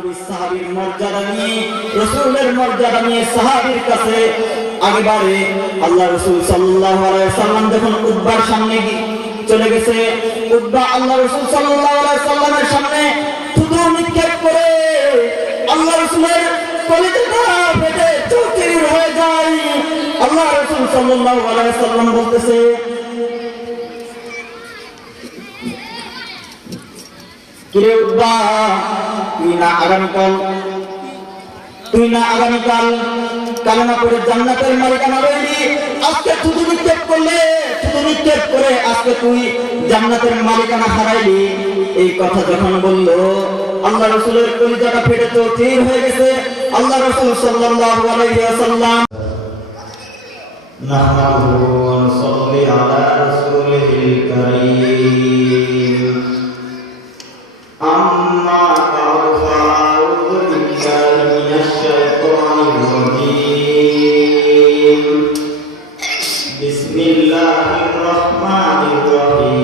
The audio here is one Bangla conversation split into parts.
নবী সাহাবীর মর্যাদা নিয়ে, রাসূলের মর্যাদা নিয়ে সাহাবীর কাছে আগেবারে আল্লাহ রাসূল সাল্লাল্লাহু আলাইহি ওয়াসাল্লাম যখন উতবার সামনে চলে গেছে, উতবা আল্লাহ রাসূল সাল্লাল্লাহু আলাইহি ওয়াসাল্লামের সামনে থুতু নিক্ষেপ করে আল্লাহ রাসূলের কলিজাটা ফেটে চৌচির হয়ে যায়। আল্লাহ রাসূল সাল্লাল্লাহু আলাইহি ওয়াসাল্লাম বলতেছে, কিরে উতবা, তুই না আগামীকাল কালেমা পড়ে জান্নাতের মালিকানা লইলি, আজকে থুতু নিক্ষেপ করে আজকে তুই জান্নাতের মালিকানা হারাইলি। এই কথা যখন বললো আল্লাহ রাসূলের কলিজাটা ফেটে চৌচির হয়ে গেছে। আল্লাহ রাসূল সাল্লাল্লাহু আলাইহি ওয়াসাল্লাম নাহমাদুহু ওয়া নুসাল্লি আলা রাসূলিল কারীম। আম্মা বা'দু ফাআউযু বিল্লাহি মিনাশ শাইতানির রাজীম। বিসমিল্লাহির রাহমানির রাহিম।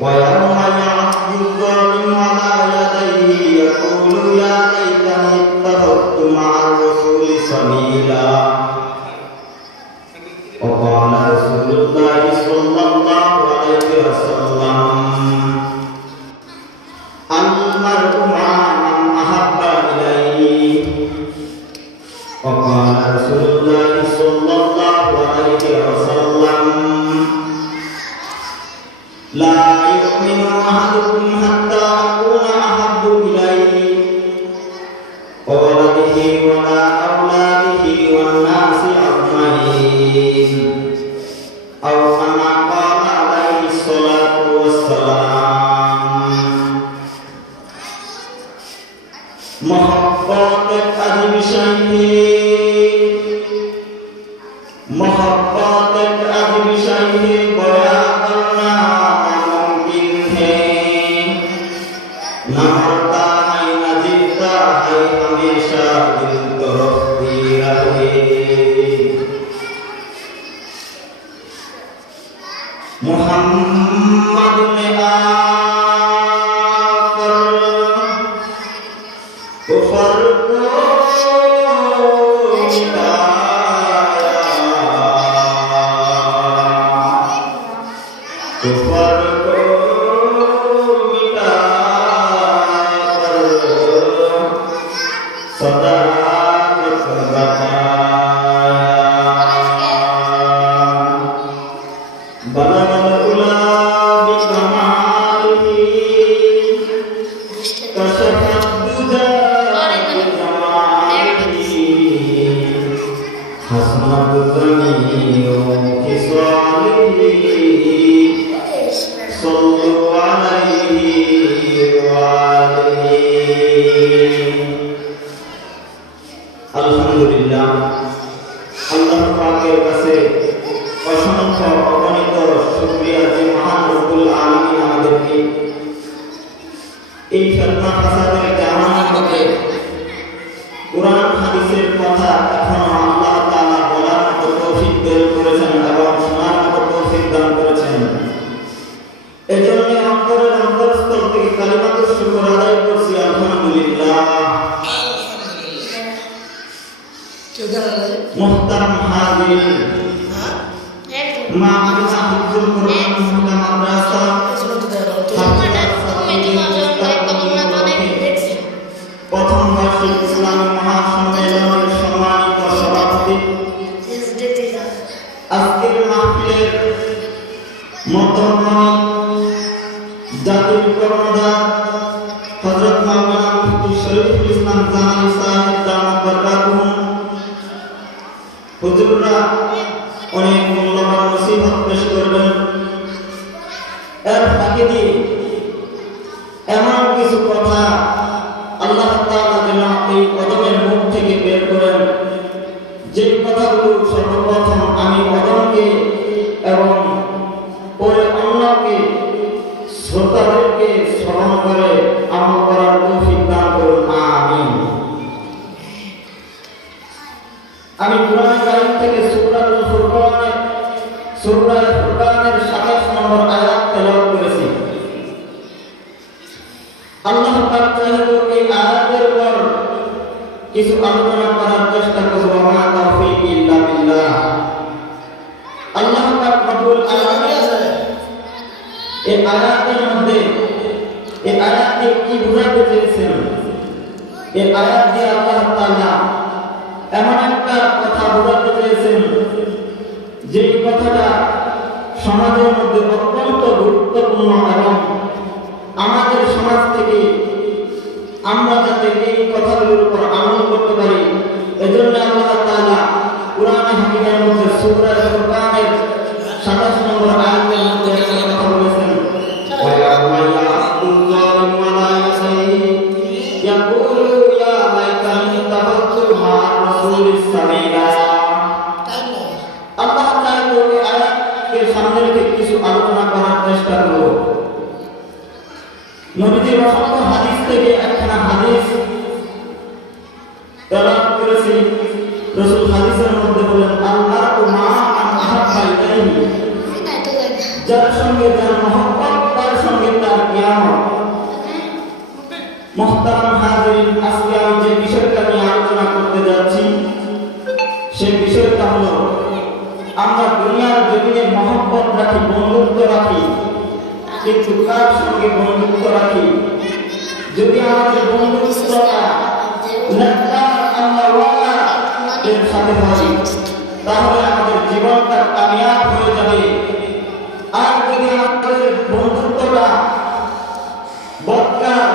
ওয়া ইয়াওমা ইয়া'আদ্দু যালিমু আলা ইয়াদাইহি ইয়াকুলু ইয়া লাইতানি ইত্তাখাযতু মা'ar রাসূলি সাবিলা। ওয়া ক্বালা রাসূলুল্লাহি সাল্লাল্লাহু আলাইহি ওয়াসাল্লাম, আল মার'ু মা'a মান আহাব্বা ইলাইহি। ওয়া ক্বালা রাসূলুল্লাহি সাল্লাল্লাহু আলাইহি ওয়াসাল্লাম, লা ইউমিনু আহাদুকুম হাত্তা আকুনা আহাব্বু ইলাইহি ওয়া ওয়ালাদিহি ওয়া লা আওলাদিহি ওয়ান নাসি আজমাইন। আও কামা ক্বালা আলাইহিস সালাতু ওয়াসসালাম। मोहब्बत एक अजीब शान है, मोहब्बत एक अजीब शान है, बयां करना नामुमकिन है। ना मरता है ना जीता है, हमेशा दिल तरफती रहे। मोहम्मद ने आकर कुफर को मिटाकर सदाकत बताया। बलगल उला बिकमालिही कशफत दुजा बिजमालिही। हसनत ज़मीओ खिसालिही, सल्लु अलैहि व आलिहि। আলহামদুলিল্লাহ, আল্লাহ পাকের কাছে অসংখ্য অগণিত শুকরিয়া যে মহান রব্বুল আলামিন আমাদেরকে এই খেদমত হাসানের জামানাতে কুরআন হাদিসের কথা এখনো আল্লাহ তাআলা বলার মতো তৌফিক দান করেছেন এবং শোনার মতো তৌফিক দান করেছেন। এজন্য অন্তরের অন্তরস্থল থেকে কালিমাতুশ শুকর আদায় করছি, আলহামদুলিল্লাহ। মুহতারাম হাজিরিন, মা আমিনা হিফজুল কুরআন মুহতারাম মাদ্রাসা প্রথম বার্ষিক ইসলামী মহাসম্মেলনের সম্মানিত সভাপতি, আজকের মাহফিলের মধ্যমণি, জাতির কর্ণধার হযরত মাওলানা মুফতি শরীফুল ইসলাম জামানী সাহেব দামাত বরকাতুহুম, হুজুররা অনেক মূল্যবান নসিহত পেশ করবেন। এর ফাঁকে দিয়ে এমন কিছু কথা আল্লাহ তাআলা যেন এই কদমের মুখ থেকে বের করেন, যে কথাগুলো সর্বপ্রথম আমি কদমকে এবং পরে অন্যকে শ্রোতাদেরকে স্মরণ করে আমল করার তৌফিক দান করুন, আমিন। আমি কুরআন কারীম থেকে সূরা ফুরকানের 27 নম্বর আয়াত তেলাওয়াত করেছি। আল্লাহ পাক চাইলে এই আয়াতের পর কিছু আলোচনা করার চেষ্টা করব। মা তাওফীক ইল্লা বিল্লাহ। আল্লাহ পাক রব্বুল আলামিন এই আয়াতের মধ্যে এই আয়াতে কি বোঝাতে চেয়েছেন? এই আয়াত দিয়ে আল্লাহ তাআলা এমন একটা কথা বোঝাতে চেয়েছেন যে কথাটা সমাজের মধ্যে অত্যন্ত গুরুত্বপূর্ণ এবং আমাদের সমাজ থেকে আমরা যাতে এই কথাগুলোর উপর আমল করতে পারি, এজন্য আল্লাহ তাআলা কুরআন হাকিমের মধ্যে সূরা ফুরকানের 27 নম্বর আয়াতের মধ্যে একটা কথা বলেছেন, ওয়া ইয়াউমা ইয়াকুল যালিমু আলা ইয়াসাইহি ইয়াকুলু ইয়া লাইতানি তাবাত্তু মা রাসূলিস সাবিলা। আল্লাহ তাআলা এই আয়াতকে সামনে রেখে কিছু আলোচনা করার চেষ্টা করব। নবীজির অসংখ্য হাদিস থেকে একখানা হাদিস তেলাওয়াত করেছি। রাসূল হাদিসের মধ্যে বলেন, আল-মারউ মা মান আহাব্বা ইলাইহি, যার সঙ্গে যার মহব্বত তার সঙ্গে তার কিয়ামত। মুহতারাম হাজিরিন, আজকে আমি যে বিষয়টা নিয়ে আলোচনা করতে যাচ্ছি সেই বিষয়টা হলো আমরা দুনিয়ার জমিনে মহব্বত রাখি, বন্ধুত্ব রাখি, কিন্তু কার সঙ্গে বন্ধুত্ব রাখি? যদি আমাদের বন্ধুত্বটা নেককার আল্লাহওয়ালা এর সাথে হয় তাহলে আমাদের জীবনটা কামিয়াব হয়ে যাবে। আর যদি আমাদের বন্ধুত্বটা বদকার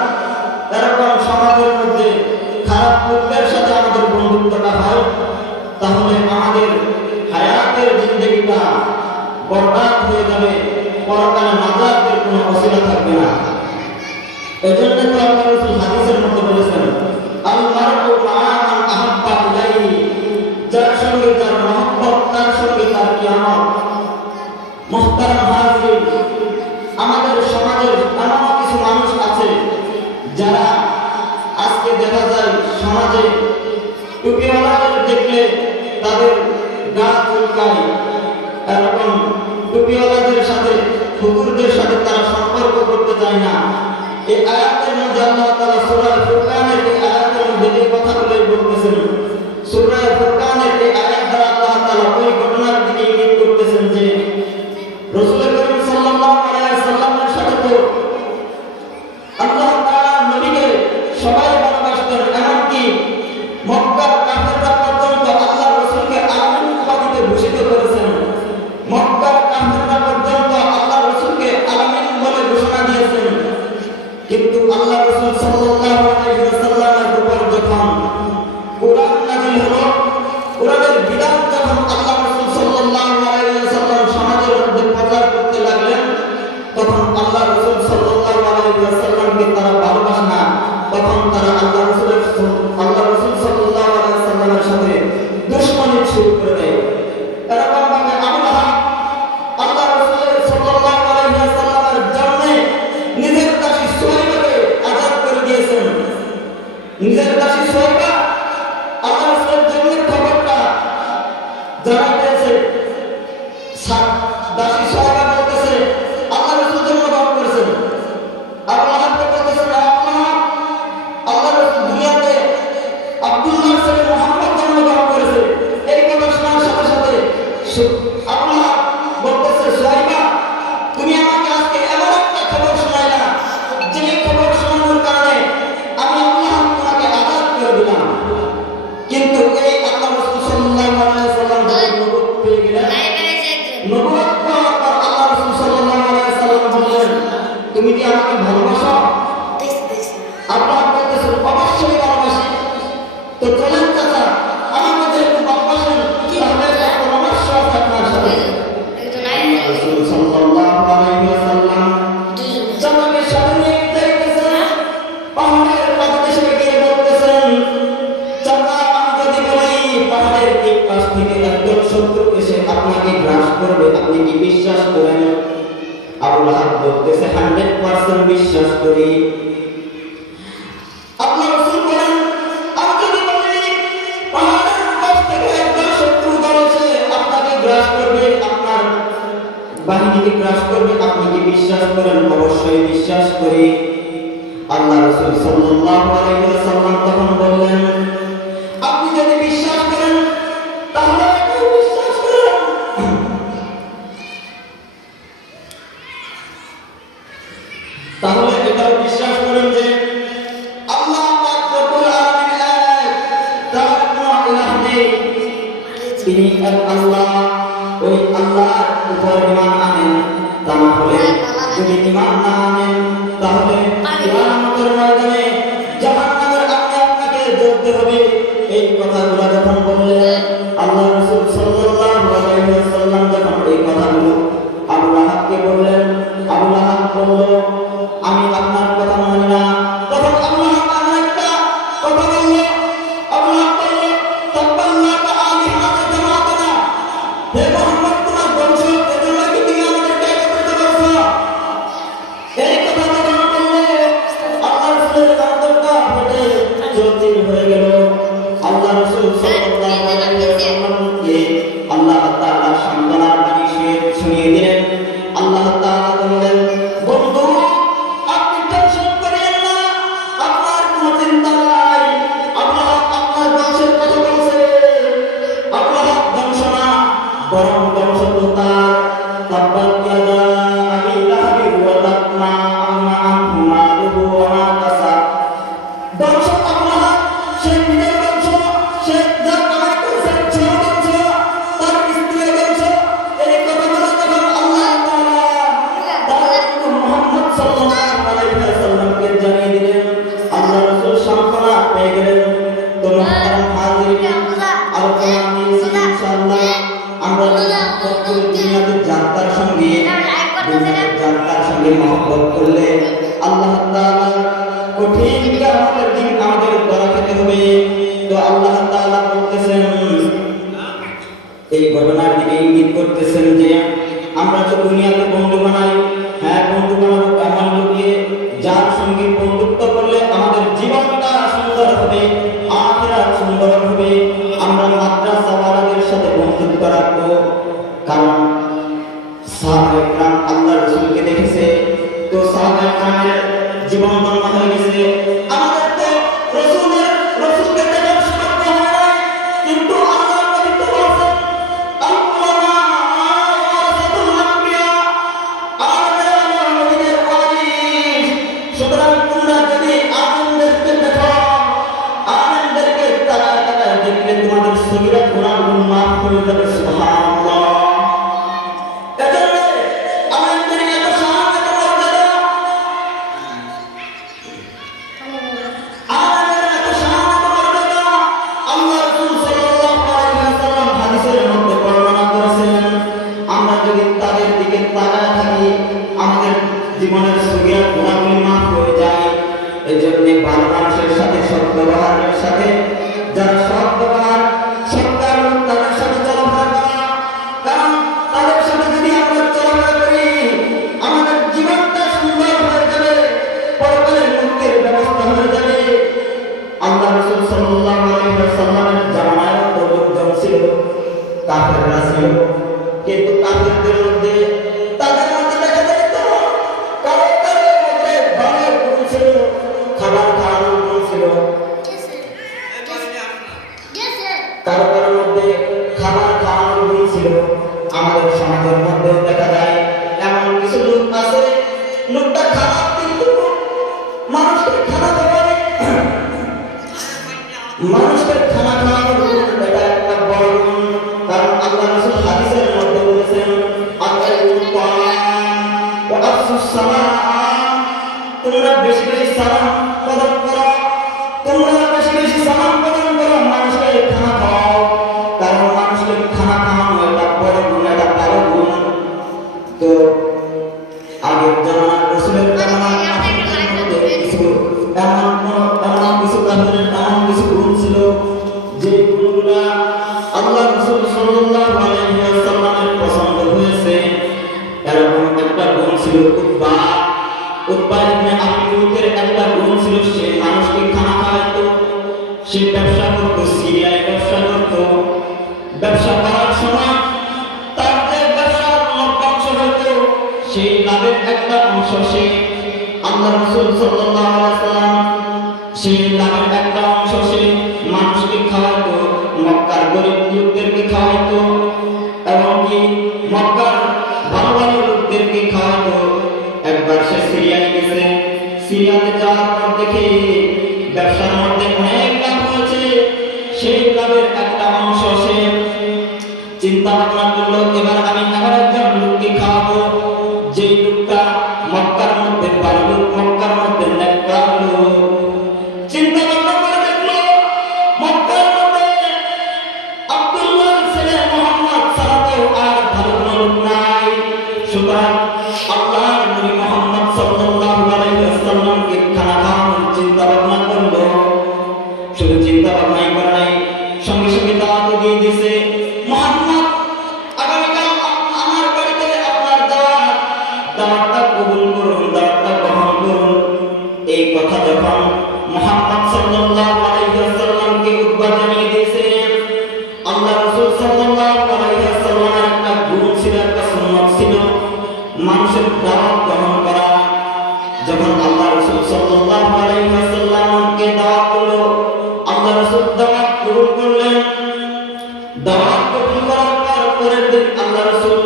এরকম সমাজের মধ্যে খারাপ লোকদের সাথে আমাদের বন্ধুত্বটা হয় তাহলে আমাদের হায়াতের জিন্দেগিটা বরবাদ হয়ে যাবে, পরকালে নাজাতের কোনো ওসিলা থাকবে না। এজন্য তো আল্লাহ রাসূল হাদিসের মধ্যে বলেছেন, আল-মারউ মা মান আহাব্বা ইলাইহি, যার সঙ্গে যার মহব্বত তার সঙ্গে তার কিয়ামত। মুহতারাম হাজিরিন, আমাদের সমাজের এমন কিছু মানুষ আছে যারা আজকে দেখা যায় সমাজে টুপিওয়ালাদের দেখলে তাদের গা চুলকায়, এরকম টুপিওয়ালাদের সাথে হুজুরদের সাথে তারা সম্পর্ক করতে চায় না। এই আয়াতের মধ্যে আল্লাহ তাআলা সূরা ফুরকানের এই আয়াতের মধ্যে এই কথাগুলোই বলতেছেন। সূরা ফুরকানের এই আয়াত দ্বারা আল্লাহ তাআলা ওই ঘটনার দিকে ইঙ্গিত করতেছেন যে রাসূল করিম সাল্লাল্লাহু আলাইহি সাল্লামের সাথে তো আল্লাহ তাআলা নবীকে সবাই ভালোবাসতেন, এমনকি মক্কার কাফেররা পর্যন্ত আল্লাহ রাসূলকে আমিন উপাধিতে ভূষিত করেছেন। মক্কার কাফেররা পর্যন্ত আল্লাহ রাসূলকে আমিন বলে ঘোষণা দিয়েছেন। কিন্তু আল্লাহ রাসূল সাল্লাল্লাহু আলাইহি ওয়াসাল্লামের উপর যখন কুরআন নাযিল হলো, কুরআনের বিধান যখন আল্লাহ রাসূল সাল্লাল্লাহু আলাইহি ওয়াসাল্লাম সমাজের মধ্যে প্রচার করতে লাগলেন, তখন আল্লাহ রাসূল সাল্লাল্লাহু আলাইহি ওয়াসাল্লামকে তারা ভালোবাসে না, তখন তারা আল্লাহ রাসূল সাল্লাল্লাহু আলাইহি ওয়াসাল্লামের সাথে দুশমনি শুরু করে দেয়। এরকম ভাবে আবু লাহাব আল্লাহ রাসূল সাল্লাল্লাহু আলাইহি ওয়াসাল্লামের জন্য নিজের দাসী সুহাইবাকে আযাদ করে দিয়েছেন। নিজের দাসী সুহাইবা আল্লাহ রাসূলের জন্মের খবরটা জানা পেয়েছে। দাসী সুহাইবা বলতেছে আল্লাহ রাসূল জন্মগ্রহণ করেছেন। আবু লাহাবকে বলতেছে, আল্লাহ রাসূল দুনিয়াতে আব্দুল্লাহর ছেলে মুহাম্মদ জন্মগ্রহণ করেছে। এই কথা শোনার সাথে সাথে আবু লাহাব বলতেছে, সুহাইবা তুমি আমাকে আজকে এমন একটা খবর শোনাইলা যে খবর শোনানোর কারণে আমি আল্লাহ তোমাকে আযাদ করে দিলাম। কিন্তু এই আল্লাহ রাসূল সাল্লাল্লাহু আলাইহি ওয়াসাল্লাম যখন নবুয়ত পেয়ে গেলেন, নবুয়ত পাওয়ার পর আল্লাহ রাসূল সাল্লাল্লাহু আলাইহি ওয়াসাল্লাম বললেন, তুমি কি আমাকে ভালোবাসো? আল্লাহ বলতেছেন, অবশ্যই ভালোবাসি। তো চলেন চাচা, আমাকে যেহেতু ভালোবাসেন তাহলে একটা পরামর্শ আছে আপনার সাথে। রাসূল সাল্লাল্লাহু আলাইহি ওয়াসাল্লাম চাচাকে সাথে নিয়ে যাইতেছেন, পাহাড়ের পাদদেশে গিয়ে বলতেছেন, চাচা আমি যদি বলি পাহাড়ের এক পাশ থেকে একজন শত্রু এসে আপনাকে গ্রাস করবে, আপনি কি বিশ্বাস করেন? আবু লাহাব বলতেছে, 100% বিশ্বাস করি। আল্লাহ রাসূল বলেন, আমি যদি বলি পাহাড়ের পাশ থেকে একজন শত্রু দল এসে আপনাকে গ্রাস করবে, আপনার বাহিনীকে গ্রাস করবে, আপনি কি বিশ্বাস করেন? অবশ্যই বিশ্বাস করি। আল্লাহ রাসূল সাল্লাল্লাহু আলাইহি ওয়াসাল্লাম তখন বললেন, আপনি যদি বিশ্বাস করেন তাহলে আপনি বিশ্বাস করেন, তাহলে এটাও বিশ্বাস করেন যে আল্লাহ পাক রব্বুল আলামিন এক, তার কোনো ইলাহ নেই, তিনি এক আল্লাহ। ওই আল্লাহর উপর ঈমান আনেন। তাহলে যদি ঈমান না আনেন তাহলে কিয়ামতের ময়দানে জাহান্নামের আগুনে আপনাকে জ্বলতে হবে। এই কথাগুলো যখন বললেন আল্লাহ রাসূল সাল্লাল্লাহু আলাইহি ওয়াসাল্লাম যখন এই কথাগুলো আবু লাহাবকে বললেন, আবু লাহাব বলল, আমি আপনার কথা মানি না। তখন আবু লাহাব এমন একটা কথা বলল, আবু লাহাব বলল, তাব্বাল্লাকা আলিহাতা জামাতানা, হে মুহাম্মদ, তোমার বংশ এজন্য কি তুমি আমাদেরকে একত্রিত করেছো? এই কথা যখন বললে আল্লাহ রাসূলের অন্তরটা ফেটে জ্যোতির হয়ে গেল। আল্লাহ রাসূল সাল্লাল্লাহু আলাইহি ওয়াসাল্লামকে আল্লাহ তাআলা সান্ত্বনার বাণী শুনিয়ে দিলেন। আল্লাহ তাআলা বললেন, বন্ধু, আপনি টেনশন করেন না, আপনার কোনো চিন্তা নাই। আল্লাহ আপনার বংশের কথা বলছে। আল্লাহ বংশ না, বরং বংশ তো তার। তাব্বাত ইয়াদা আবি লাহাবিন ওয়া তাব মা আগনা আনহু মালুহু ওয়া মা কাসাব। বংশ আল্লাহ, সেই নিজের বংশ, সে যা কামাই করেছে সেই বংশ, তার স্ত্রীর বংশ। এই কথাগুলো যখন আল্লাহ তাআলা তার নবী মুহাম্মদ সাল্লাল্লাহু আলাইহি ওয়াসাল্লামকে জানিয়ে দিলেন, আল্লাহ রাসূল সান্ত্বনা পেয়ে গেলেন। তো মুহতারাম হাজিরিন, আলোচনা নিয়েছি ইনশাআল্লাহ আমরা দুনিয়াতে জান্নাতের সঙ্গে মহব্বত করলে আল্লাহ তাআলা কঠিন কিয়ামতের দিন আমাদের ধরা খেতে হবে। তো আল্লাহ তাআলা বলতেছেন, এই ঘটনার দিকে ইঙ্গিত করতেছেন যে আমরা তো দুনিয়াতে বন্ধু বানাই, হ্যাঁ বন্ধু বানাবো এমন লোককে যার সঙ্গে বন্ধুত্ব করলে আমাদের জীবনটা সুন্দর হবে, আখিরাত সুন্দর হবে। আমরা মাদ্রাসাওয়ালাদের সাথে বন্ধুত্ব রাখবো, কারণ সাহাবায়ে কেরাম আল্লাহ রাসূলকে দেখেছে। তো সাহাবায়ে কেরামের জীবন বর্ণনা হয়ে গেছে। আমাদের তো রাসূলকে দেখে সৌভাগ্য হয় নাই, কিন্তু আল্লাহ নবী তো বলেছেন, আল উলামা ওয়ারাসাতুল আম্বিয়া, আলেমরা আমার নবীদের ওয়ারিস। সুতরাং তোমরা যদি আলেমদেরকে দেখো, আলেমদেরকে তাকায় তাকায় দেখলে তোমাদের সগীরা গুনাহগুলো মাফ করে যাবে। সুবহানাল্লাহ। এজন্য আলেমদের এত সম্মান, এত মর্যাদা, আলেমের এত সম্মান, এত মর্যাদা আল্লাহ রাসূল সাল্লাল্লাহু আলাইহি ওয়াসাল্লাম হাদিসের মধ্যে বর্ণনা করেছেন। আমরা যদি তাদের দিকে তাকায় থাকি আমাদের জীবনের সগীরা গুনাহগুলো মাফ হয়ে যায়। এজন্য ভালো মানুষের সাথে সৎ ব্যবহারের সাথে, যারা সৎ ব্যবহার সৎকার তাদের সাথে চলাফেরা করা, কারণ তাদের সাথে যদি আমরা চলাফেরা করি আমাদের জীবনটা সুন্দর হয়ে যাবে, পরকালের মুক্তির ব্যবস্থা হয়ে যাবে। আল্লাহ রাসূল সাল্লাল্লাহু আলাইহি ওয়াসাল্লামের জামানায় তো লোকজন ছিল, কাফেররা ছিল, কিন্তু কাফেরদের মধ্যে তাদের মধ্যে দেখা যেত কারো কারো মধ্যে ভালো গুণ ছিল, খাবার খাওয়ানোর গুণ ছিল, কারো কারো মধ্যে খাবার খাওয়ানোর গুণ ছিল। আমাদের সমাজের মধ্যে দেখা যায় এমন কিছু লোক আছে, লোকটা খারাপ কিন্তু মানুষকে খানা খাওয়ায়, মানুষকে খানা খাওয়ানোর গুণ, এটা একটা বড় গুণ। কারণ আল্লাহ রাসূল হাদিসের মধ্যে বলেছেন, আতাইউত তাআম ওয়া আফসুস সালাম, তোমরা বেশি বেশি সালাম প্রদান করো, তোমরা বেশি বেশি সালাম প্রদান করো, মানুষকে খানা খাওয়াও। কারণ মানুষকে খানা খাওয়ানো একটা বড় গুণ, একটা ভালো গুণ। তো আগের জামানার রাসূলের জামানার কাফেরদের মধ্যে কিছু এমন কিছু কাফেরের এমন কিছু গুণ ছিল যে গুণগুলা আল্লাহ রাসূল সাল্লাল্লাহু আলাইহি ওয়াসাল্লামের পছন্দ হয়েছে। এরকম একটা গুণ ছিল উতবা ইবনে আবি মুয়তের একটা গুণ ছিল, সে মানুষকে খানা খাওয়াতো, সে ব্যবসা করতো, সিরিয়ায় ব্যবসা করতো। ব্যবসা করার সময় তার যে ব্যবসার অংশ হতো সেই লাভের একটা অংশ সে আল্লাহ রাসূল সাল্লাল্লাহু আলাইহি ওয়াসাল্লাম সেই লাভের একটা অংশ সে মানুষকে খাওয়াতো, মক্কার গরিব লোকদেরকে খাওয়াতো এবং কি মক্কার ভালো ভালো লোকদেরকে খাওয়াতো। একবার সে সিরিয়ায় গেছে, সিরিয়াতে যাওয়ার পর দেখে ব্যবসার মধ্যে অনেক লাভ হয়েছে। সেই লাভের একটা অংশ সে চিন্তা ভাবনা করলো, এবার আমি এমন একজন লোককে খাওয়াবো যেই লোকটা মক্কার মধ্যে পারলো, মক্কার মধ্যে নেককার লোক। চিন্তা ভাবনা করে দেখলো মক্কার মধ্যে আব্দুল্লাহর ছেলে মুহাম্মদ ছাড়াও আর ভালো কোনো লোক নাই। সুতরাং আল্লাহর নবী মুহাম্মদ সাল্লাল্লাহু আলাইহি ওয়াসাল্লামকে খানা খাওয়ানোর চিন্তা ভাবনা করলো। শুধু চিন্তা ভাবনাই করে নাই, সঙ্গে সঙ্গে দাওয়াত দিয়ে দিয়েছে, মুহাম্মদ আগামীকাল আমার বাড়িতে আপনার দাওয়াতটা কবুল করুন, দাওয়াতটা গ্রহণ করুন। এই কথা যখন মুহাম্মদ সাল্লাল্লাহু আলাইহি ওয়াসাল্লামকে উদ্বাদ জানিয়ে দিয়েছে, আল্লাহ রাসূল সাল্লাল্লাহু আলাইহি ওয়াসাল্লামের একটা গুণ ছিল, একটা সুন্নাত ছিল মানুষের দাওয়াত গ্রহণ করা। যখন আল্লাহ রাসূল সাল্লাল্লাহু আলাইহি ওয়াসাল্লামকে দাওয়াত করলো, আল্লাহ রাসূল দাওয়াত কবুল করলেন। দাওয়াত কবুল করার পর পরের দিন আল্লাহ রাসূল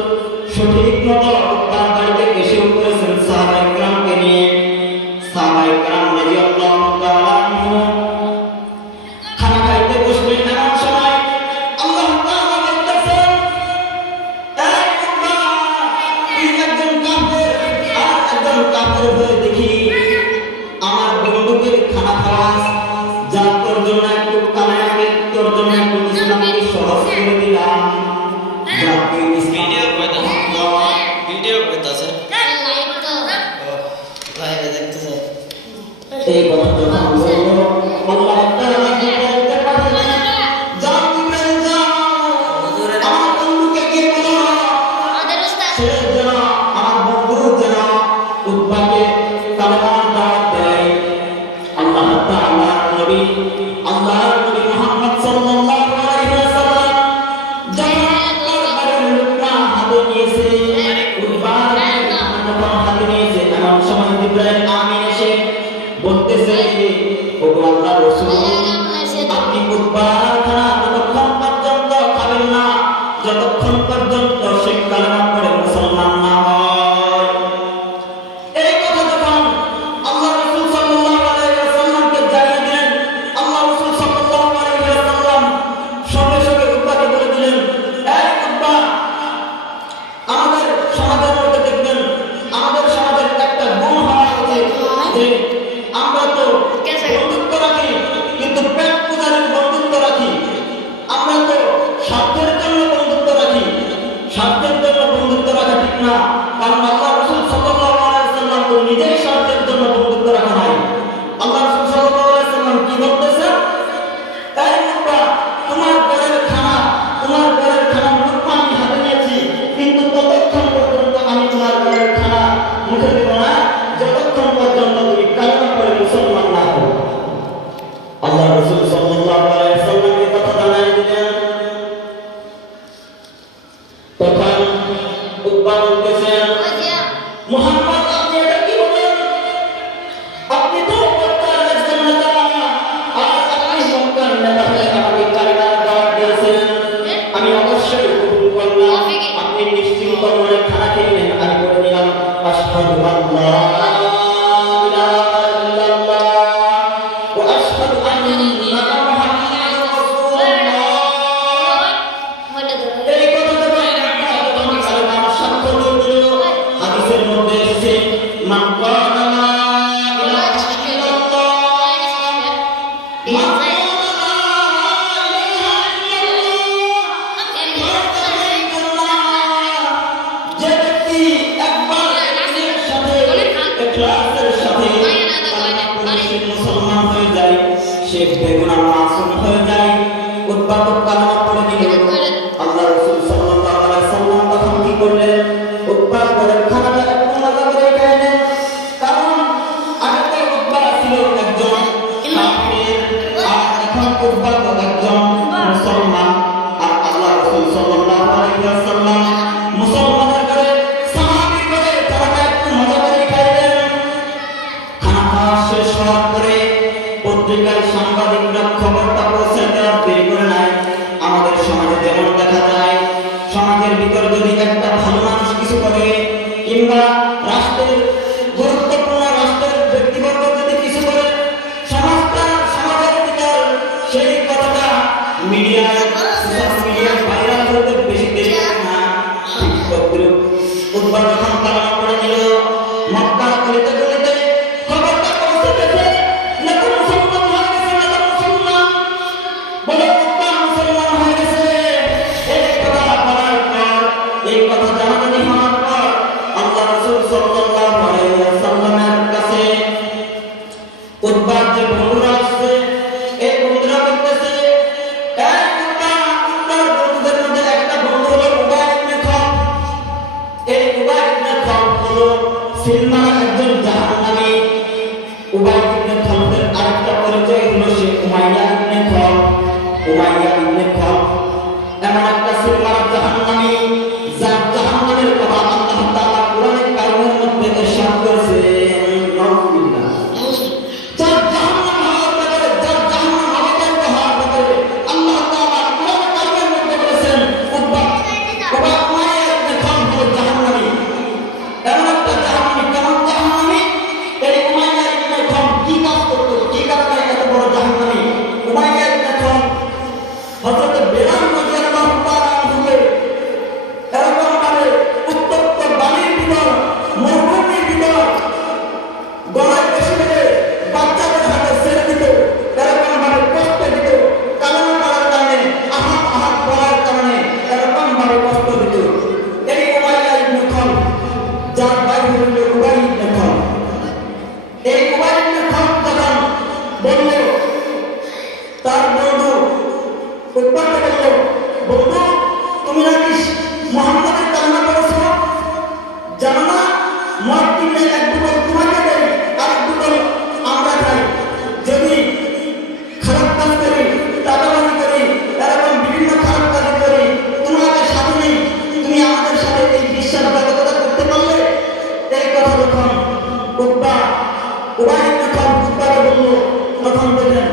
সঠিক মতো তার বাড়িতে এসে উপস্থিত সাহাবায়ে কেরামকে নিয়ে। সাহাবায়ে কেরাম রাদিয়াল্লাহু তাআলা আনহু খানা খাইতে বসলেন। এমন সময় আল্লাহ তাআলা বলতেছেন, এই উম্মাহ, তুই একজন কাফের আর একজন কাফের হয়ে দেখি আমার বন্ধুকে খানা খাওয়াস, যা তোর জন্য একটু কালামে, তোর জন্য একটু ইসলামকে সহজ করে দিলাম। যা তুই ভিডিও করতেছে লাইভে দেখতেছে। এই কথা যখন বললো, আল্লাহ তাআলা বলতে পারলেন, যাও জিবরাইল যাও, আমার বন্ধুকে গিয়ে বলো সে যেন আমার বন্ধু যেন উদ্বাকে কালেমার দাওয়াত দেয়। আল্লাহ তাআলা নবী মুহাম্মদ সাল্লাল্লাহু আলাইহি ওয়াসাল্লাম যখন দরবারের লোকটা হাতে নিয়েছে, উদ্বার যখন হাতে নিয়েছে, এমন সময় জিবরাইল আমিন এসে বলতেছে, ওগো আল্লাহর রাসূল, আপনি উদ্বার খানা ততক্ষণ পর্যন্ত খাবেন না যতক্ষণ পর্যন্ত সে কালেমা পড়ে মুসলমান না হয়। এই কথা যখন আল্লাহ রাসূল সাল্লাল্লাহু আলাইহি ওয়াসাল্লামকে জানিয়ে দিলেন, আল্লাহ রাসূল সাল্লাল্লাহু আলাইহি ওয়াসাল্লাম সঙ্গে সঙ্গে উদ্বাকে বলে দিলেন, এই উদ্বা, আমাদের সমাজের মধ্যে দেখবেন, আমাদের সমাজের একটা গুণ হওয়া উচিত যে আমরা তো বন্ধুত্ব রাখি কিন্তু পেট পূজারের বন্ধুত্ব রাখি। আমরা তো স্বার্থের জন্য বন্ধুত্ব রাখি, স্বার্থের জন্য বন্ধুত্ব রাখা ঠিক না। কারণ আল্লাহ রাসূল সাল্লাল্লাহু আলাইহি ওয়াসাল্লাম তো নিজেই স্বার্থের জন্য বন্ধুত্ব রাখা নাই। আল্লাহ রাসূল সাল্লাল্লাহু আলাইহি ওয়াসাল্লাম কি বলতেছে, তাই মুক্তা, তোমার ঘরের খানা লুকমা আমি হাতে নিয়েছি, কিন্তু ততক্ষণ পর্যন্ত আমি তোমার ঘরের খানা মুখে দেব না যতক্ষণ পর্যন্ত তুমি কালেমা পড়ে মুসলমান না হও। আল্লাহ রাসূল সাল্লাল্লাহু আলাইহি ওয়াসাল্লাম এই কথা জানাই দিলেন। তখন উদ্বা বলতেছেন, মুহাম্মদ, আপনি এটা কি বলেন? আপনি তো মক্কার একজন নেতা, আর আপনি মক্কার নেতা হয়ে আমাকে কালেমার দাওয়াত দিয়েছেন। আমি অবশ্যই কবুল করলাম। আপনি নিশ্চিন্ত মনে খানা খেয়ে নেন। আমি বলে দিলাম, আশহাদু আল্লা ইলাহা ইল্লাল্লাহ ওয়া আশহাদু আন্না মুহাম্মাদার রাসূলুল্লাহ। এই কথা যখন কালেমার সাক্ষ্য দিয়ে দিল, হাদিসের মধ্যে এসেছে, মান ক্বালা লা ইলাহা ইল্লাল্লাহ, মান ক্বালা লা ইলাহা ইল্লাল্লাহ, যে ব্যক্তি একবার ইমানের সাথে ইখলাসের সাথে কালেমা পড়ে সে মুসলমান হয়ে যায়, সে বেগুনাহ মাসুম হয়ে যায়। উদ্বা তো কালেমা পড়ে দিল। আল্লাহ রাসূল সাল্লাল্লাহু আলাইহি ওয়াসাল্লাম তখন কি করলেন, উদ্বার ঘরের খানাটা একটু মজা করে খাইলেন। কারণ আগে তো উদ্বা ছিল একজন কাফের, আর এখন উদ্বা তো একজন মুসলমান। আর আল্লাহ রাসূল সাল্লাল্লাহু আলাইহি ওয়াসাল্লাম মুসলমানের ঘরে সাহাবীর ঘরে খানাটা একটু মজা করে খাইলেন। যদি একটা ভালো মানুষ কিছু করে কিংবা রাষ্ট্রের গুরুত্বপূর্ণ রাষ্ট্রের ব্যক্তিবর্গ যদি কিছু করে সমাজের ভিতর সেই কথাটা মিডিয়ায় ভাইরাল হতে বেশি দেরি না। ঠিক তদ্রুপ উতবা যখন কালেমা পড়ে নিল মক্কার গলিতে গলিতে খবরটা পৌঁছে গেছে নতুন মুসলমান হয়ে গেছে, নতুন মুসলমান বলে উতবা মুসলমান হয়ে গেছে। এই কথা বলার পর, এই কথা জানাজানি হওয়ার পর আল্লাহ রাসূল সাল্লাল্লাহু আলাইহি ওয়াসাল্লামের কাছে উতবার যে বন্ধুরা আসছে এই বন্ধুরা বলতেছে, এই উতবা, উতবার বন্ধুদের মধ্যে একটা বন্ধু হলো উবাই ইবনে খাব। এই উবাই ইবনে খাব হলো সিলমার একজন জাহান্নামী। উবাই ইবনে খাবের আরেকটা পরিচয় হলো সে উমাইয়া ইবনে খাব। উমাইয়া ইবনে খাব এমন একটা সিলমার জাহান্নামী যার জাহান্নামের কথা আল্লাহ তাআলা কোরআনে কারিমের মধ্যে ইরশাদ করেছেন। নাউযুবিল্লাহ। যার জাহান্নাম হওয়ার ব্যাপারে, যার জাহান্নাম হওয়ার ব্যাপারে আল্লাহ তাআলা কোরআনে কারিমের মধ্যে বলেছেন উমাইয়া ইবনে খাব হলো জাহান্নামী। এমন একটা জাহান্নামী, কেমন জাহান্নামী? এই উমাইয়া ইবনে খাব কি কাজ করতো, কি কারণে এত বড় জাহান্নামী? উমাইয়া ইবনে খাব হযরত বেলাল রাদিয়াল্লাহু তাআলা আনহুকে এরকম ভাবে উত্তপ্ত বালির ভিতর, মরুভূমির ভিতর গলায় বেশি করে বাচ্চাদের হাতে ছেড়ে দিত, এরকম ভাবে কষ্ট দিত, কালেমা পড়ার কারণে, আহাত আহাত পড়ার কারণে এরকম ভাবে কষ্ট দিত। এই উমাইয়া ইবনে খাব যার ভাই হল উবাই ইবনে খাব। এই উবাই ইবনে খাব যখন বলল, তার বন্ধু উতবাকে বলল, বন্ধু তুমি নাকি মুহাম্মাদের কালেমা পড়েছ, জানো না মদ কিনলে এক বোতল তোমাকে দেই আর এক বোতল আমরা খাই। যদি খারাপ কাজ করি, টাকাবাজি করি, এরকম বিভিন্ন খারাপ কাজ করি, তোমাকে সাথে নেই, তুমি আমাদের সাথে এই বিশ্বাসঘাতকতা করতে পারলে? এই কথা যখন উবাই ইবনে খাব উতবাকে বলল, তখন বললেন,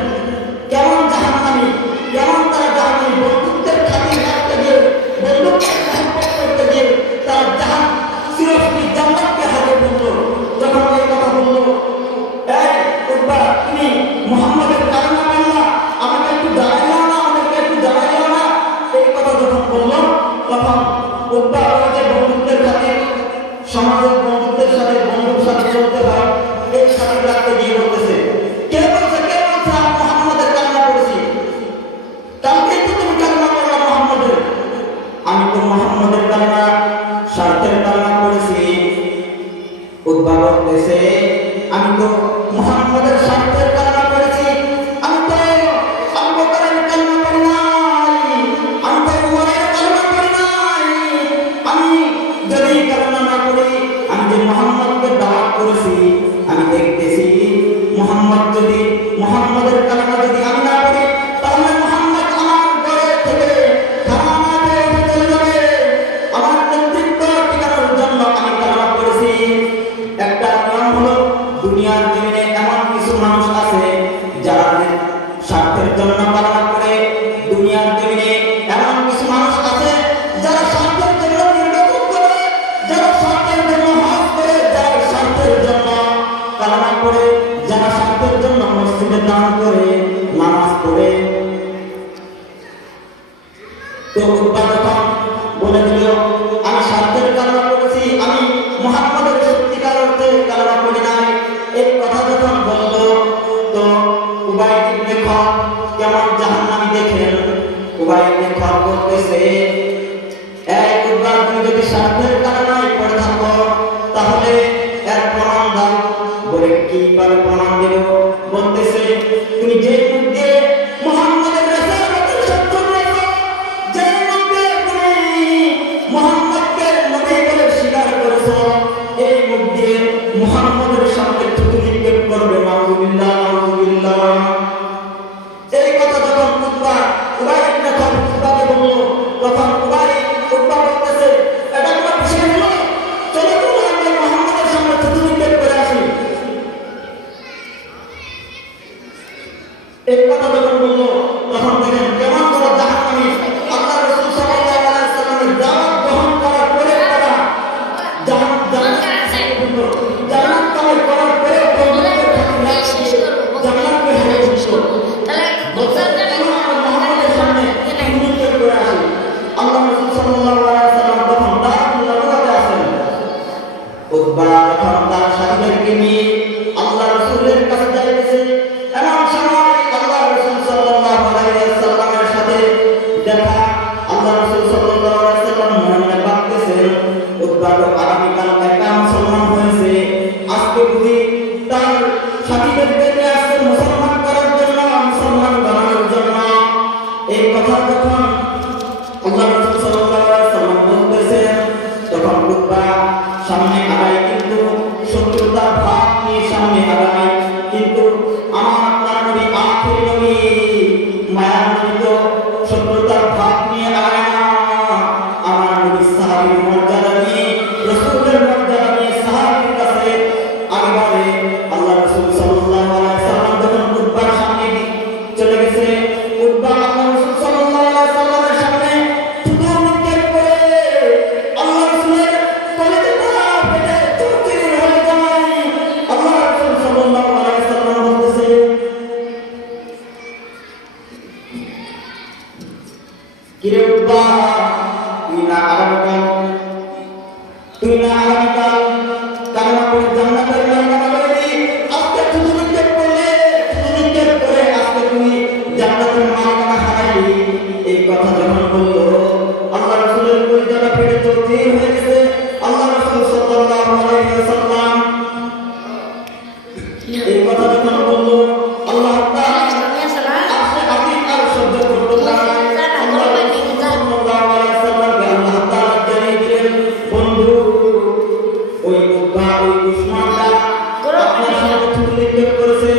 কেমন জাহান্নামী, কেমন তারা জাহান্নামী, বন্ধুত্বের খাতির রাখতে গিয়ে, বন্ধুত্বের সম্পর্ক করতে গিয়ে তারা চিরস্থায়ী জান্নাতকে হারিয়ে ফেলল। যখন এই কথা বলল, এই উতবা, তুমি মুহাম্মাদের কালেমা পড়লা, আমাকে একটু জানাইও না, আমাদেরকে একটু জানাইও না। এই কথা যখন বলল, তখন উতবা ওই যে বন্ধুত্বের খাতির, সমাজের বন্ধুত্বের সাথে, বন্ধুর সাথে চলতে হয়, এই সাথে রাখতে গিয়ে বলতেছে, কে বলছে আমি মুহাম্মাদের কালেমা পড়েছি? কালকেই তো তুমি কালেমা পড়লা মুহাম্মাদের। আমি তো মুহাম্মাদের কালেমা স্বার্থের কালেমা পড়েছি। উতবা বলতেছে, আমি তো মুহাম্মাদের স্বার্থের কালেমা পড়েছি, আমি তো আবু বকরের কালেমা পড়ি নাই, আমি তো উমরের কালেমা পড়ি নাই। আমি যদি কালেমা না পড়ি, আমি যে মুহাম্মাদকে দাওয়াত করেছি, আমি দেখতেছি মুহাম্মাদের কালেমা যদি আমি না পড়ি, তাহলে মুহাম্মদ আমার ঘরে থেকে খানা খেয়ে চলে যাবে। আমার নেতৃত্ব টিকানোর জন্য আমি কালেমা পড়েছি। একটা নিয়ম হলো, দুনিয়ার জমিনে এমন কিছু মানুষ আছে যারা স্বার্থের জন্য কালেমা পড়ে। দুনিয়ার জমিনে এমন কিছু মানুষ আছে যারা স্বার্থের জন্য নির্বাচন করে, যারা স্বার্থের জন্য হজ করে, যারা স্বার্থের জন্য কালেমা পড়ে, যারা স্বার্থের জন্য মসজিদে দান করে, নামাজ পড়ে। তো উতবা যখন বলে দিল, আমি স্বার্থের কালেমা পড়েছি, আমি মুহাম্মাদের সত্যিকার অর্থে কালেমা পড়ি নাই, এই কথা যখন বলল, তো উবাই ইবনে খাব কেমন জাহান্নামী দেখেন। উবাই ইবনে খাব বলতেছে, এই উতবা, তুমি যদি স্বার্থের কালেমায় পড়ে থাকো, তাহলে এর প্রমাণ দাও। বলে, কি প্রমাণ দেব? বলতেছে, তুমি যে মুখ দিয়ে মুহাম্মাদের রাসূলত্বের সাক্ষ্য দিয়েছো, যে মুখ দিয়ে তুমি মুহাম্মদকে নবী বলে স্বীকার করেছো, এই মুখ দিয়ে মুহাম্মাদের সামনে থুতু নিক্ষেপ করবে। নাউযুবিল্লাহ, নাউযুবিল্লাহ। এই কথা যখন উবাই ইবনে খাব উতবাকে বলল, তখন উতবা বলতেছে, এটা কোনো বিষয় হলো? চলো আমরা মুহাম্মাদের সামনে থুতু নিক্ষেপ করে আসি। এই কথা স্থির হয়ে গেছে। আল্লাহ রাসূল সাল্লাল্লাহু আলাইহি ওয়াসাল্লাম এই কথা যখন বলল, আল্লাহ তাআলা আপনি আর সহ্য করতে পারেন। আল্লাহ রাসূল সাল্লাল্লাহু আলাইহি ওয়াসাল্লামকে আল্লাহ তাআলা জানিয়ে দিলেন, বন্ধু ওই উদ্বা ওই দুশমনটা আপনার সাথে চুক্তিলিপ্ত করেছে,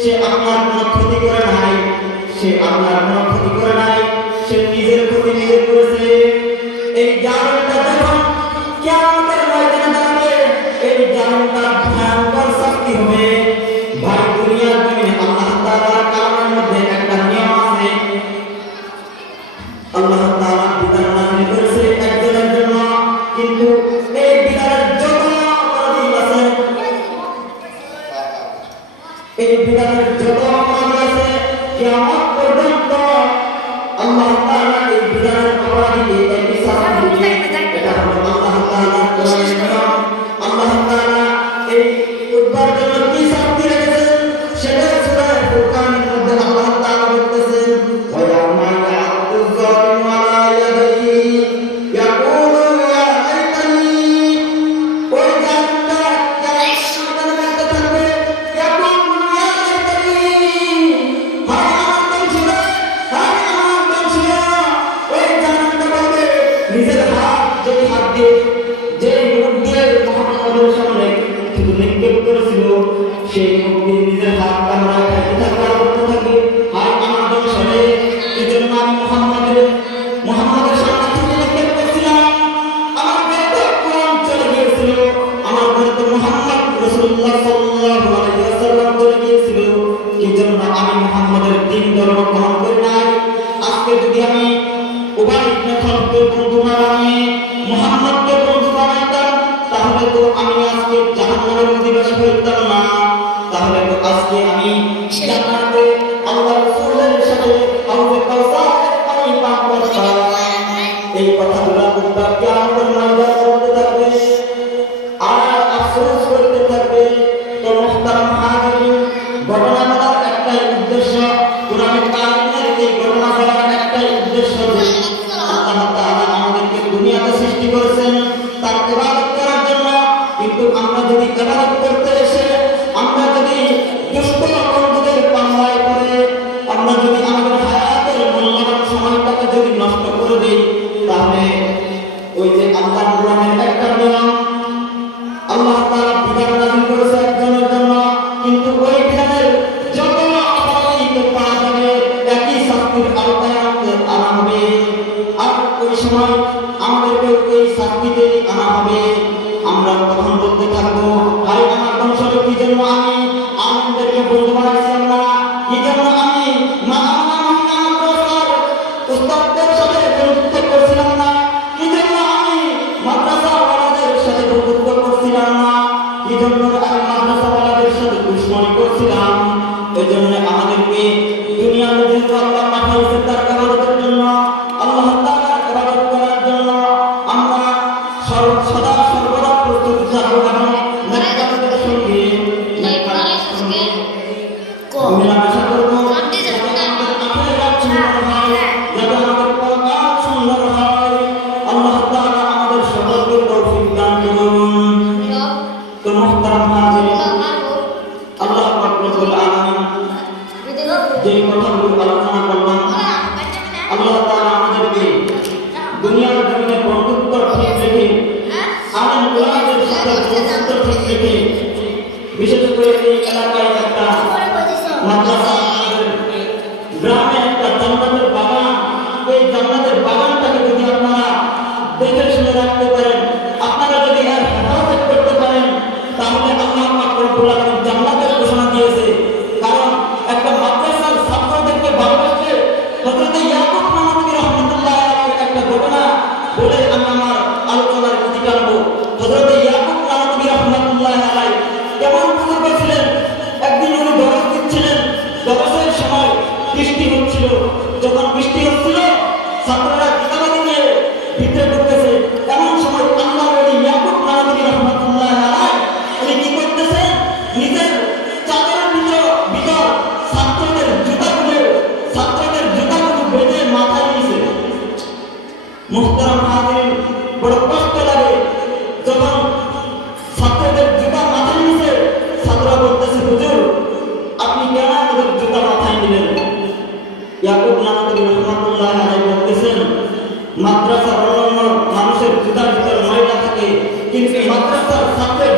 সে আপনার কোনো ক্ষতি করে নাই, সে আপনার কোনো ক্ষতি করে নাই, সে নিজের ক্ষতি নিজে করেছে। এই জালিমটা যখন কিয়ামতের ময়দানে দাঁড়াবে, এই জালিমটার ভয়ঙ্কর শাস্তি হবে। ভাই দুনিয়ার জমিনে আল্লাহ তাআলার কালামের মধ্যে একটা নিয়ম আছে। আল্লাহ তাআলা বিধান নাযিল করেছে একজনের জন্য, কিন্তু এই বিধানের যত অপরাধী আছে, এই বিধানের যত অপরাধী আছে, কিয়ামত পর্যন্ত আল্লাহ তাআলা এই বিধানের অপরাধীকে একই শাস্তি দিবেন। এটা হলো আল্লাহ তাআলার কোরআনের নিয়ম। আল্লাহ তাআলা এই উদ্ধার জন্য কি শাস্তি রেখেছেন সেটা সূরা ফুরকানের মধ্যে আল্লাহ তাআলা বলতেছেন, ওয়া ইয়াউমা ইয়া'আদু যালিমু আলা ইয়াদাইহি ইয়াকুলু ইয়া লাইতানি, ওই জালিমটা কিয়ামতের মধ্যে থাকবে, ইয়াকুলু ইয়া লাইতানি, হায় আমার বংশীয়, হায় আমার বংশীয়। ওই জালিমটা বলবে, নিজের হাত যদি হাত দিয়ে যে মুখ দিয়ে মুহাম্মদের সামনে নিক্ষেপ করেছিল, সেই মুখ দিয়ে নিজের হাত কামড়ায় খাইতে থাকে আর বলতে থাকে, হায় আমার বংশে, এই জন্য আমি মুহাম্মদের সামনে থেকে নিক্ষেপ করছিলাম, আমার ঘরে তো কোরআন চলে গিয়েছিল, আমার ঘরে তো মুহাম্মদ রাসূলুল্লাহ সাল্লাল্লাহু আলাইহি ওয়াসাল্লাম চলে গিয়েছিল, কি জন্য আমি মুহাম্মদের দ্বীন ধর্ম গ্রহণ করি নাই। আজকে যদি আমি উবাই ইবনে খালদকে বন্ধু না বানিয়ে মুহাম্মদকে বন্ধু বানাইতাম, তাহলে তো আমি আজকে জাহান্নামের অধিবাসী হইতাম না, তাহলে তো আজকে আমি জান্নাতে আল্লাহ রাসূলের সাথে হাউজে কাউসারের পানি পান করতাম। এই কথাগুলো উদ্বা কিয়ামতের ময়দানে বলতে থাকবে আর আফসোস করতে থাকবে। তো মুহতারাম হাজিরিন, ঘটনা বলার একটাই উদ্দেশ্য, কোরআনে কারিমের এই ঘটনা বলার একটাই উদ্দেশ্য যে আল্লাহ তাআলা আমাদেরকে দুনিয়াতে সৃষ্টি করেছেন তার ইবাদত করার জন্য, কিন্তু আমরা যদি ইবাদত করতে এসে আমরা যদি দুষ্ট বন্ধুদের পাল্লায় পড়ে আমরা যদি আমাদের হায়াতের মূল্যবান সময়টাকে যদি নষ্ট করে দিই, তাহলে ওই যে আল্লাহর কোরআনের একটা নিয়ম, আল্লাহ তাআলা বিধান নাযিল করেছে একজনের জন্য, কিন্তু ওই বিধানের যত অপরাধীকে পাওয়া যাবে একই শাস্তির আওতায় আনা হবে। আর ওই সময় আমাদেরকে ওই শাস্তিতে আনা হবে। আমরা তখন বলতে থাকবো, ভাই আমার বংশের কি জন্য আমি আলেমদেরকে বন্ধু বানাইছিলাম না, কি জন্য আমি উস্তাদদের সাথে বন্ধুত্ব করছিলাম না, কি জন্য আমি মাদ্রাসাওয়ালাদের সাথে বন্ধুত্ব করছিলাম না, কি জন্য আমি মাদ্রাসাওয়ালাদের সাথে দুশমনি করছিলাম। এজন্য আমাদেরকে দুনিয়াতে যেহেতু আল্লাহ পাঠাইছে তার ইবাদতের জন্য, আল্লাহ তাআলার ইবাদত করার জন্য আমরা সদা সর্বদা প্রস্তুত থাকবো এবং নেককারদের সঙ্গে মেলামেশা করবো, যাতে আমাদের আখিরাত সুন্দর হয়, যাতে আমাদের পরকাল সুন্দর হয়। আল্লাহ তাআলা আমাদের সকলকে তৌফিক দান করুন। তো মুহতারাম হাজিরিন, আল্লাহ পাক রব্বুল আলামিন যে কথাগুলো আলোচনা করলাম, আল্লাহ তাআলা আমাদেরকে দুনিয়ার জমিনে বন্ধুত্ব ঠিক রেখে আলেম ওলামাদের সাথে বন্ধুত্ব ঠিক রেখে, বিশেষ করে এই এলাকায় একটা মাদ্রাসা, গ্রামে একটা জান্নাতের বাগান, এই জান্নাতের বাগানটাকে যদি আপনারা দেখে শুনে রাখতে পারেন, আপনারা যদি এর হেফাজত করতে পারেন, তাহলে আল্লাহ পাক রব্বুল আলামিন জান্নাতের ঘোষণা দিয়েছে। কারণ একটা মাদ্রাসার ছাত্রদেরকে ভালোবাসলে হযরত ইয়াকুব নানবী রাহমাতুল্লাহ আলাইহির একটা ঘটনা বলে আমি আমার আলোচনার গতি টানবো। হযরত ইয়াকুব নানবী রাহমাতুল্লাহ আলাইহি কেমন বুজুর্গ ছিলেন। একদিন উনি দরস দিচ্ছিলেন, দরসের সময় বৃষ্টি হচ্ছিল, যখন বৃষ্টি হচ্ছিল ছাত্ররা কিতাবাদি নিয়ে ভিতরে ঢুকতেছে, এমন সময় আল্লাহর ওলি ইয়াকুব নানবী রাহমাতুল্লাহ আলাইহি উনি কি করতেছেন, নিজের চাদরের ভিতর ছাত্রদের জুতাগুলো বেঁধে মাথায় নিয়েছে। মুহতারাম হাজিরিন, মাদ্রাসার অন্যান্য মানুষের জুতার ভিতর ময়লা থাকে, কিন্তু মাদ্রাসার ছাত্রের